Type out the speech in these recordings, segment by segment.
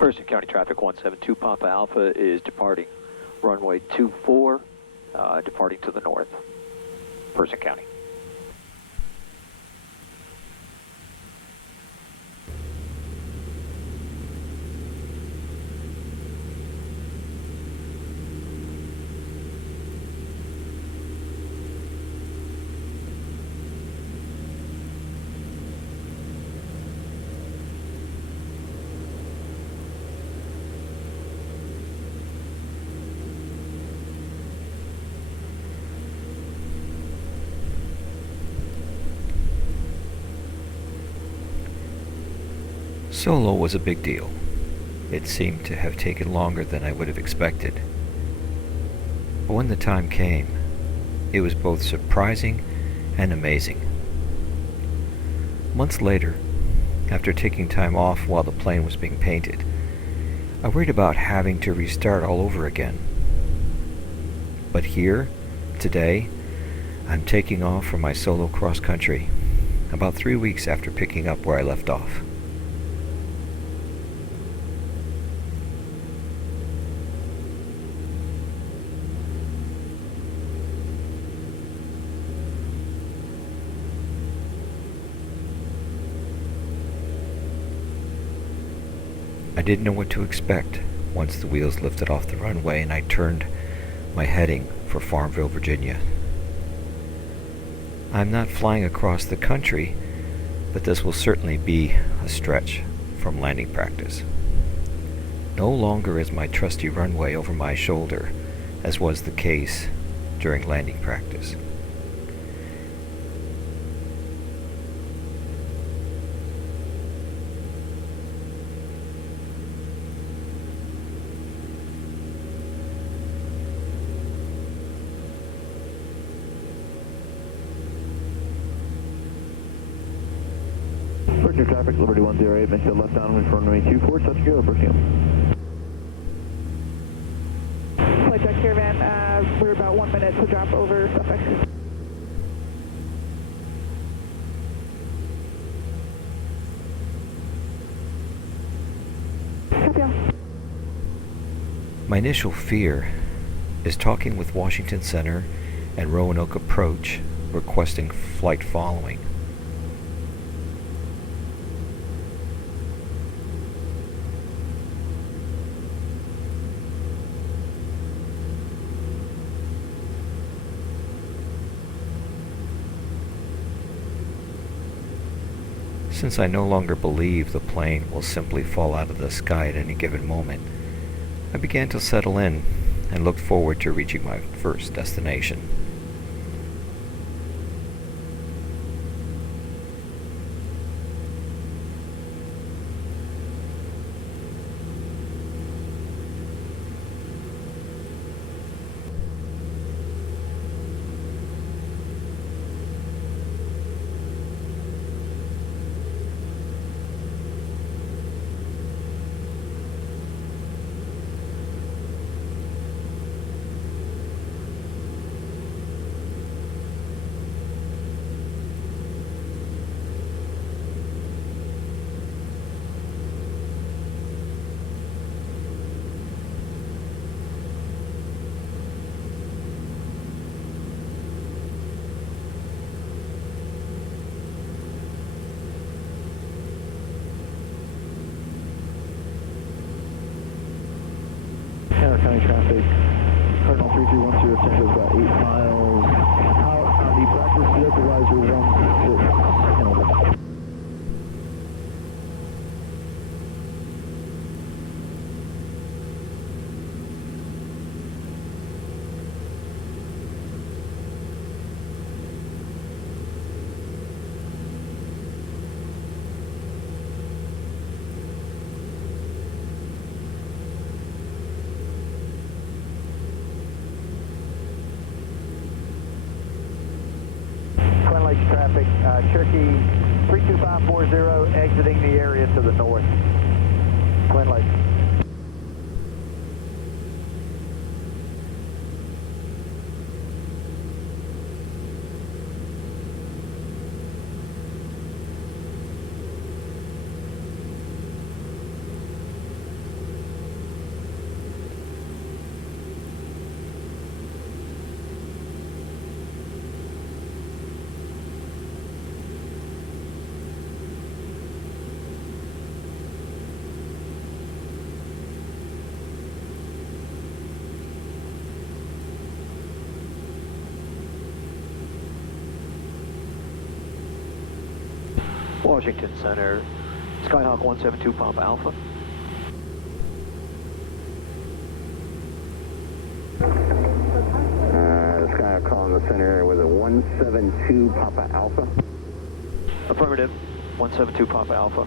Mercer County Traffic 172 Papa Alpha is departing runway 24, departing to the north, Mercer County. Solo was a big deal. It seemed to have taken longer than I would have expected. But when the time came, it was both surprising and amazing. Months later, after taking time off while the plane was being painted, I worried about having to restart all over again. But here, today, I'm taking off for my solo cross-country, about 3 weeks after picking up where I left off. I didn't know what to expect once the wheels lifted off the runway and I turned my heading for Farmville, Virginia. I'm not flying across the country, but this will certainly be a stretch from landing practice. No longer is my trusty runway over my shoulder, as was the case during landing practice. Mercer traffic, Liberty 108, make the left downwind for runway 24, touch go, proceed. Flight deck Caravan, we're about 1 minute to drop over Suffolk. Copy all. My initial fear is talking with Washington Center and Roanoke Approach requesting flight following. Since I no longer believe the plane will simply fall out of the sky at any given moment, I began to settle in and looked forward to reaching my first destination. County traffic, Cardinal 3310, Tango is about 8 miles. How the practice localizer 16, Twin Lakes traffic, Cherokee 32540 exiting the area to the north. Twin Lakes. Washington Center, Skyhawk 172 Papa Alpha. Skyhawk calling the center with a 172 Papa Alpha. Affirmative, 172 Papa Alpha.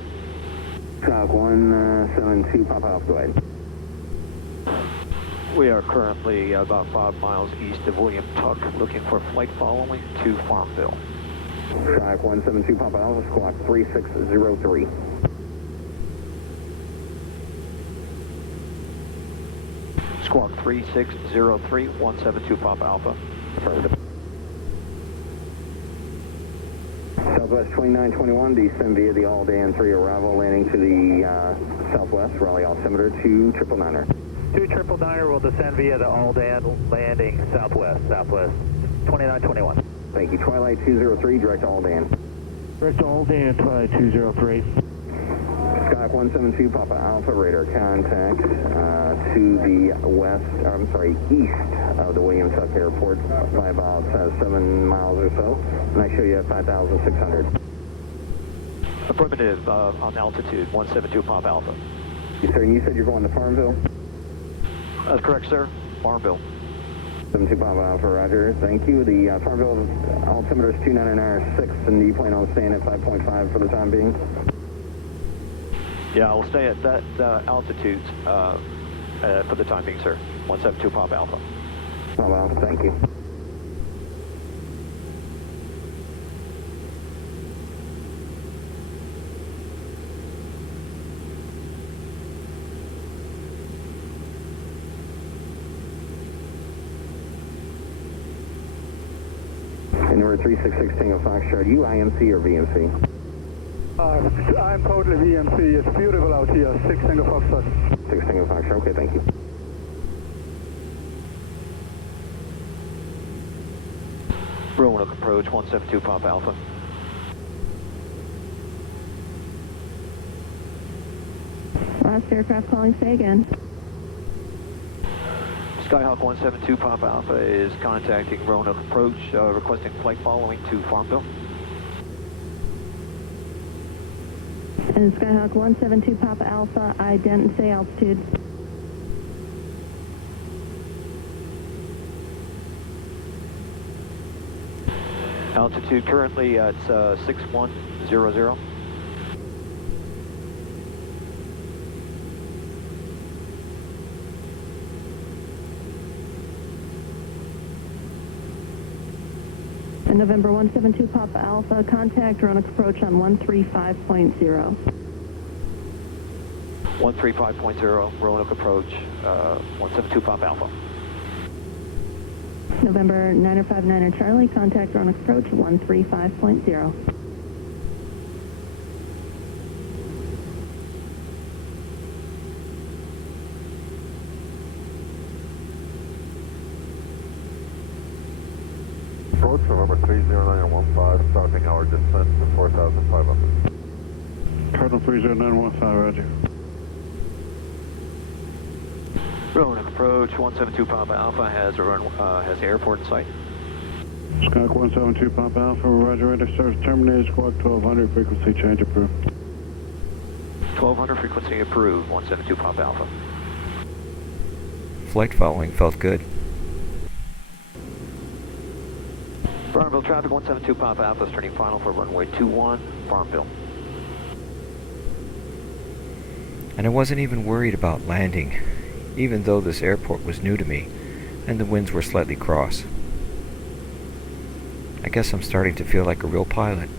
Skyhawk 172 Papa Alpha, go ahead. We are currently about 5 miles east of William Tuck, looking for flight following to Farmville. Skyhawk 172 Papa Alpha, squawk 3603. Squawk 3603, 172 Papa Alpha. Affirmative. Southwest 2921, descend via the Aldan 3 arrival, landing to the southwest, Raleigh altimeter 2999er. 2999 will descend via the Aldan landing southwest 2921. Thank you. Twilight 203, direct Aldan. Direct Aldan, Twilight 203. Skyhawk 172 Papa Alpha, radar contact to the west, east of the William Tuck Airport by about 7 miles or so, and I show you at 5,600. Affirmative, on altitude, 172 Papa Alpha. Yes, sir, and you said you're going to Farmville? That's correct, sir. Farmville. 72 Papa Alpha, roger. Thank you. The Farmville altimeter is 299R6, and you plan on staying at 5.5 for the time being? Yeah, I'll stay at that altitude for the time being, sir. 172 Papa Alpha. Papa Alpha, thank you. And number 3616 Tango Foxtrot, you IMC or VMC? I'm totally VMC. It's beautiful out here. 6 Tango Foxtrot. 6 Tango Foxtrot, okay, thank you. Roanoke approach, 172 Papa Alpha. Last aircraft calling, say again. Skyhawk 172 Papa Alpha is contacting Roanoke approach, requesting flight following to Farmville. And Skyhawk 172 Papa Alpha, ident, say altitude. Altitude currently at 6100. And November 172 Papa Alpha, contact Roanoke approach on 135.0. 135.0, Roanoke approach, 172 Papa Alpha. November 959er Charlie, contact Roanoke approach 135.0. Approach November 30915, stopping our descent to 4,500. Cardinal 30915, roger. Roanoke approach, 172 Papa Alpha has the airport in sight. Skyhawk 172 Papa Alpha, roger, radar service terminated, squawk 1200, frequency change approved. 1200 frequency approved, 172 Papa Alpha. Flight following felt good. Farmville traffic, 172 Papa Alpha, turning final for runway 21, Farmville. And I wasn't even worried about landing, even though this airport was new to me and the winds were slightly cross. I guess I'm starting to feel like a real pilot.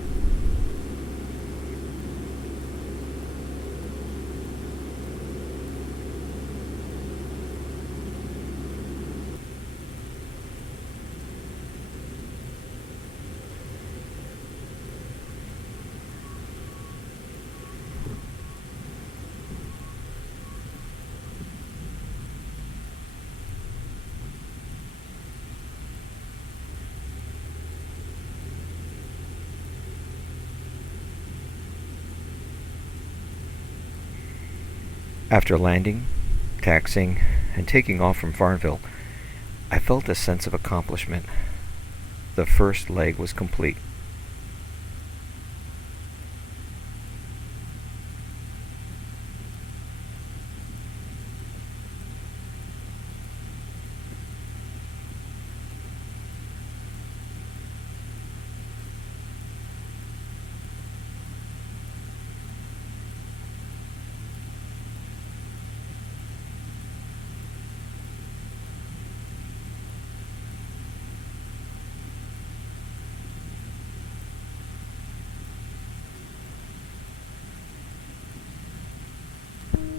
After landing, taxiing, and taking off from Farmville, I felt a sense of accomplishment. The first leg was complete.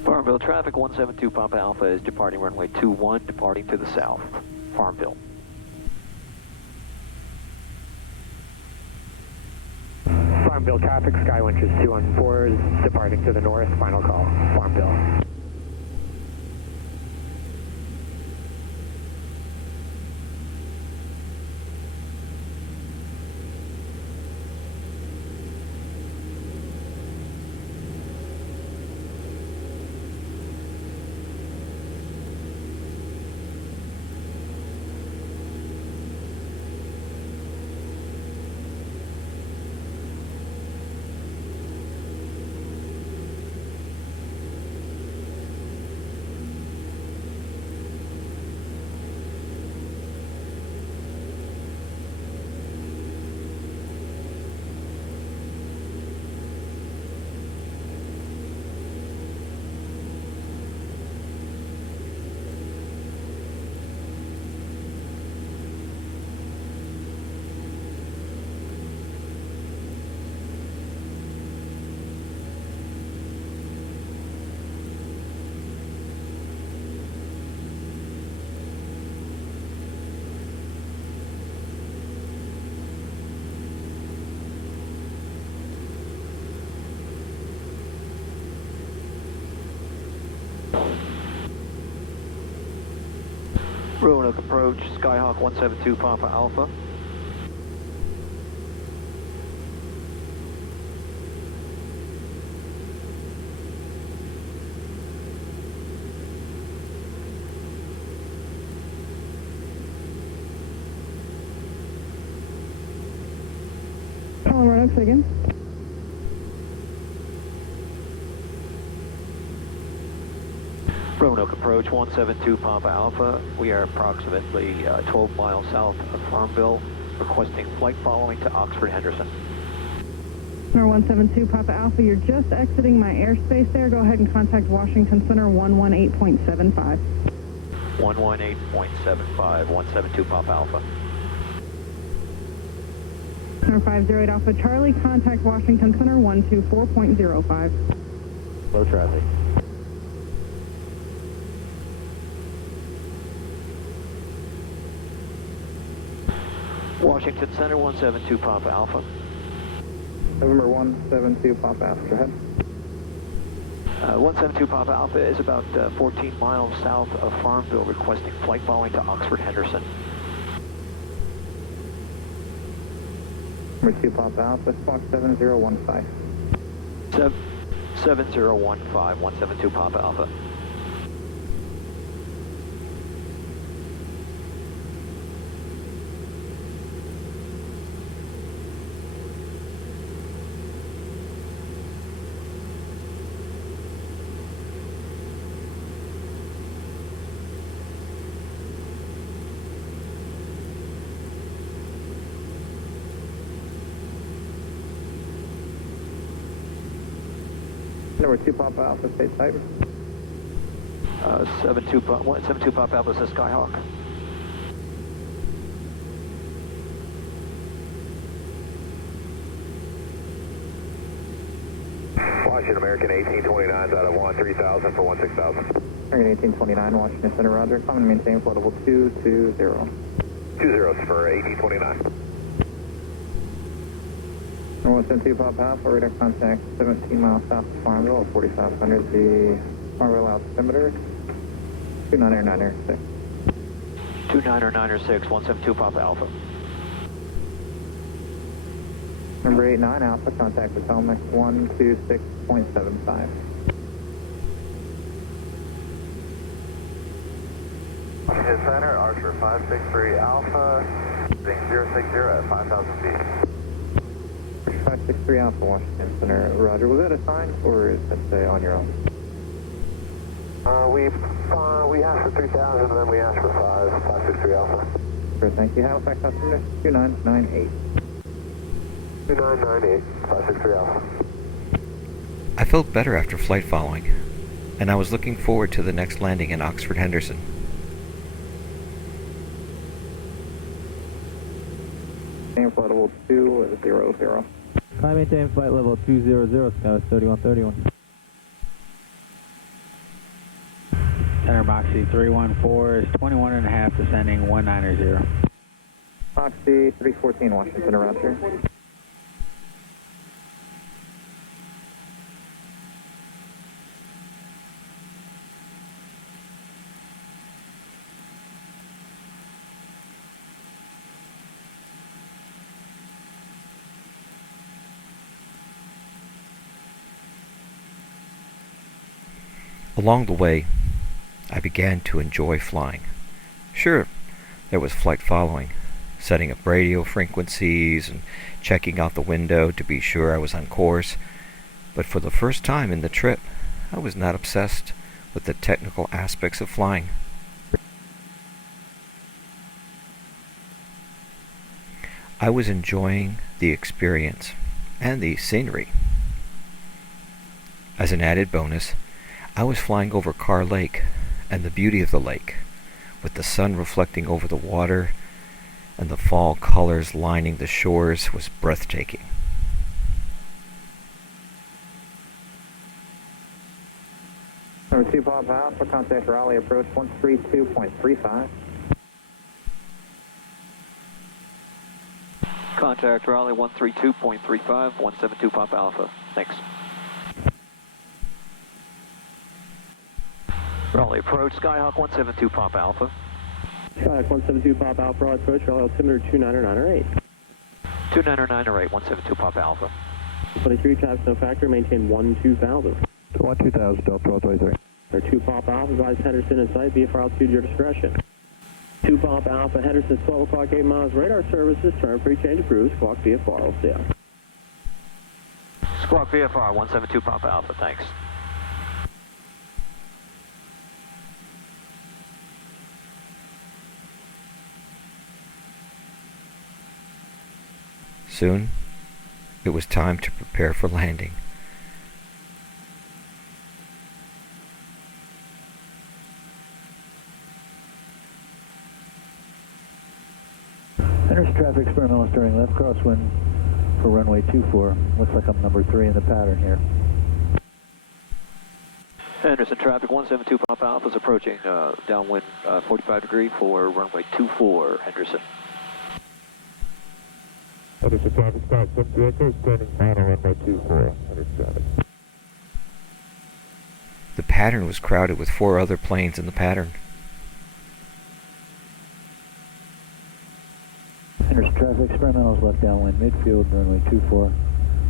Farmville traffic, 172 Papa Alpha is departing runway 21, departing to the south. Farmville. Farmville traffic, Skywinches 214 is departing to the north, final call, Farmville. Roanoke approach, Skyhawk 172 Papa Alpha. Calling Roanoke again. Roanoke approach, 172 Papa Alpha. We are approximately 12 miles south of Farmville, requesting flight following to Oxford Henderson. Center 172 Papa Alpha, you're just exiting my airspace there. Go ahead and contact Washington Center 118.75. 118.75, 172 Papa Alpha. Center 508 Alpha Charlie, contact Washington Center 124.05. Low traffic. Washington Center 172 Papa Alpha. November 172 Papa Alpha, go ahead. 172 Papa Alpha is about 14 miles south of Farmville, requesting flight following to Oxford Henderson. Number 2 Papa Alpha, Squawk 7015. 7015, 172 Papa Alpha. Number 2 Papa Alpha, state type. 172 Papa Alpha says Skyhawk. Washington American 1829's out of 3000 for 16000. American 1829, Washington Center, roger. Come and maintain flight level 220. 2 zeros for 1829. Number 172 Papa Alpha, radar contact 17 miles south of Farmville at 4500, the Farmville altimeter, 29906. 29906, 172 Papa Alpha. Number 89 Alpha, contact Potomac 126.75. Washington Center, Archer 563 Alpha, 060 at 5,000 feet. 563 Alpha, Washington Center, roger. Was that a sign, or is that on your own? We asked for 3,000 and then we asked for 563 Alpha. Sure, thank you. Halifax altimeter 2998. 2998, 563 Alpha. I felt better after flight following, and I was looking forward to the next landing in Oxford Henderson. Maintain flight level 200. Climb maintain flight level 200, Sky 3131. Center Moxie 314 is 21.5 descending 190. Moxie 314 Washington around here. Along the way, I began to enjoy flying. Sure, there was flight following, setting up radio frequencies and checking out the window to be sure I was on course, but for the first time in the trip, I was not obsessed with the technical aspects of flying. I was enjoying the experience and the scenery. As an added bonus, I was flying over Carr Lake and the beauty of the lake, with the sun reflecting over the water and the fall colors lining the shores was breathtaking. Number 2 Papa Alpha, contact Raleigh approach 132.35. Contact Raleigh 132.35, 172 Papa Alpha. Thanks. Raleigh approach, Skyhawk 172 Papa Alpha. Skyhawk 172 Papa Alpha, Raleigh approach, Raleigh altimeter 29908. 29908, 172 Papa Alpha. 23 taps, no factor, maintain 12000. 12000, Delta 1223. Or 2 Papa Alpha, advise Henderson in sight, VFR altitude, your discretion. 2 Papa Alpha, Henderson, 12 o'clock, 8 miles, radar services, turn, pre-change approved, squawk VFR, we'll see ya. Squawk VFR 172 Papa Alpha, thanks. Soon, it was time to prepare for landing. Henderson traffic, experimental steering left crosswind for runway 24. Looks like I'm number 3 in the pattern here. Henderson traffic 172 Papa Alpha is approaching downwind 45 degree for runway 24, Henderson. Henderson traffic, Scott 70 Echo, standing final runway 24, Henderson traffic. The pattern was crowded with 4 other planes in the pattern. Henderson traffic, experimentals left downwind, midfield, runway 24.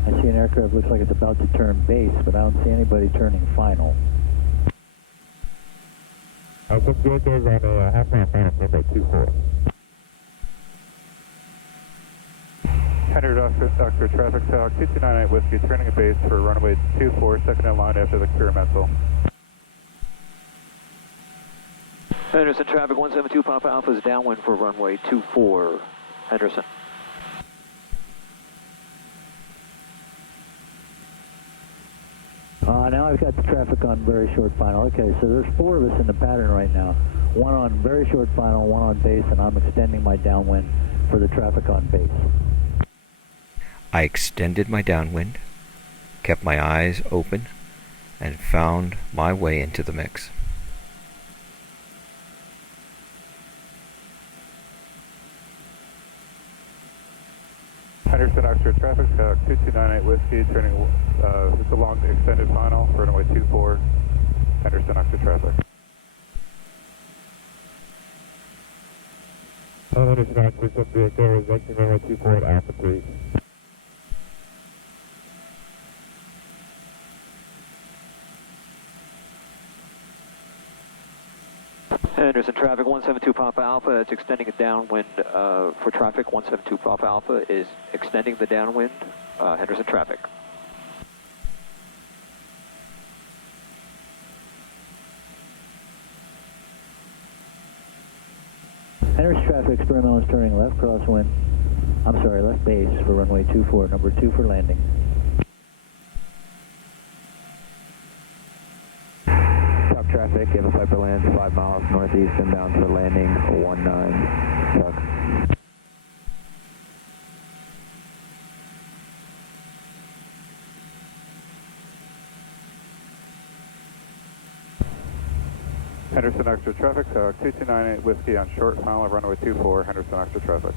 I see an aircraft, looks like it's about to turn base, but I don't see anybody turning final. 70 Echo is on a half-mile final, runway 24. Henderson Doctor traffic, Skyhawk 2298 Whiskey, turning a base for runway 24, second in line after the experimental. Henderson traffic 172 Papa Alpha is downwind for runway 24, Henderson. Now I've got the traffic on very short final. Okay, so there's 4 of us in the pattern right now. One on very short final, one on base, and I'm extending my downwind for the traffic on base. I extended my downwind, kept my eyes open, and found my way into the mix. Henderson Oxford traffic, Skyhawk 2298 Whiskey, turning just along the extended final for runway 24, Henderson Oxford traffic. Henderson Oxford 70 Echo is exiting runway 24 at Alpha 3. Henderson traffic 172 Papa Alpha, it's extending a downwind for traffic. 172 Papa Alpha is extending the downwind. Henderson traffic. Henderson traffic, experimental is turning left crosswind. I'm sorry, left base for runway 24, number 2 for landing. Top traffic, Ava Piper lands 5 miles northeast inbound for landing 19, Chuck. Henderson extra traffic, Skyhawk 2298 Whiskey on short final of runway 24, Henderson extra traffic.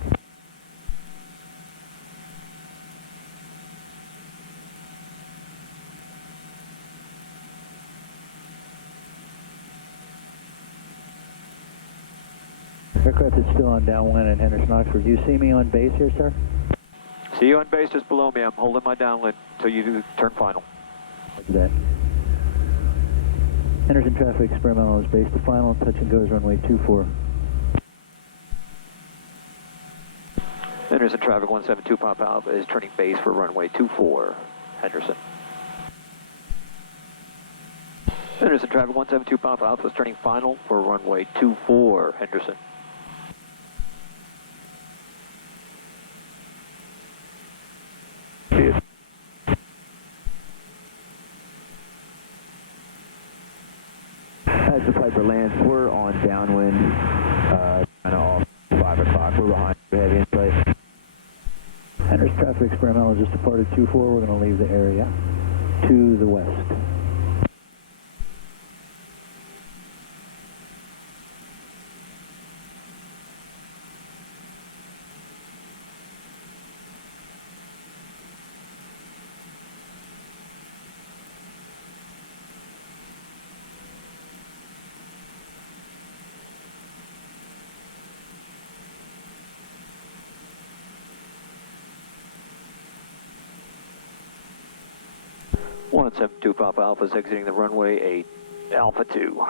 Aircraft is still on downwind at Henderson Oxford. Do you see me on base here, sir? See you on base just below me. I'm holding my downwind until you do turn final. Roger that. Henderson traffic experimental is base to final. Touch and goes runway 24. Henderson traffic 172 Papa Alpha is turning base for runway 24, Henderson. Henderson traffic 172 Papa Alpha is turning final for runway 24, Henderson. As the Piper lands, we're on downwind, kind of off 5 o'clock. We're behind heavy in place. Henderson traffic experimental just departed 24. We're going to leave the area to the west. One 72 Papa Alpha is exiting the runway 8, Alpha 2.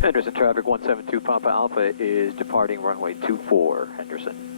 Henderson traffic 172 Papa Alpha is departing runway 24, Henderson.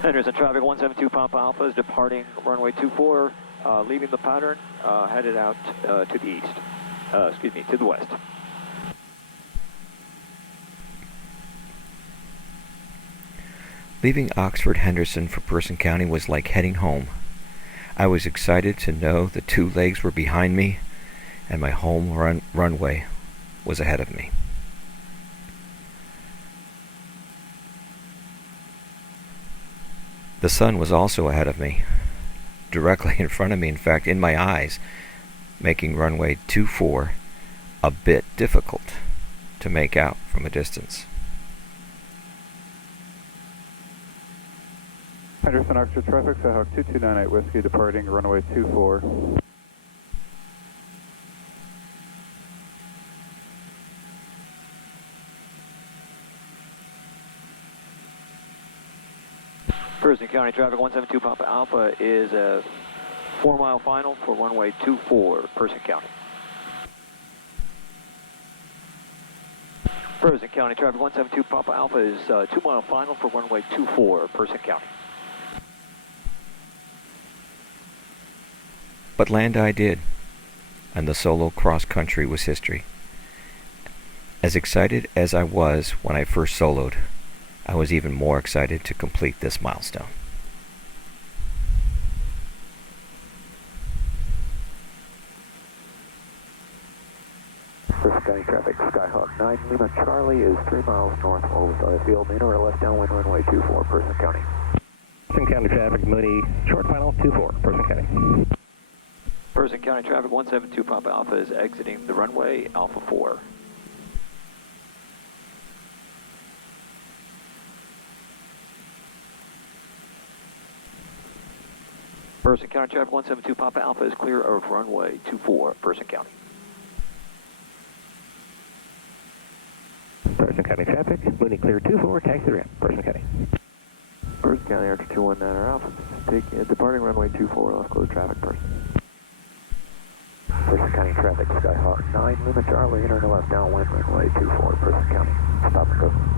Henderson traffic 172 Papa Alpha is departing runway 24, leaving the pattern, headed out to the east, to the west. Leaving Oxford Henderson for Person County was like heading home. I was excited to know the two legs were behind me and my home runway was ahead of me. The sun was also ahead of me, directly in front of me, in fact, in my eyes, making runway 24 a bit difficult to make out from a distance. Henderson extra traffic, Skyhawk 2298 Whiskey departing runway 24. Person County traffic 172 Papa Alpha is a 4-mile final for runway 24, Person County. Person County traffic 172 Papa Alpha is 2-mile final for runway 24, Person County. But land I did, and the solo cross-country was history. As excited as I was when I first soloed, I was even more excited to complete this milestone. Person County traffic, Skyhawk 9 Lima Charlie is 3 miles north over the field, main or left downwind runway 24, Person County. Person County traffic, Moody, short final 24, Person County. Person County traffic 172 Papa Alpha is exiting the runway, Alpha 4. Person County traffic 172 Papa Alpha is clear of runway 24, Person County. Person County traffic, Mooney clear 24, taxi ramp, Person County. Person County Archer 219 Alpha, departing runway 24, left close traffic, person. Person County traffic, Skyhawk 9, Lima Charlie, entering the left downwind, runway 24, Person County. Stop and go.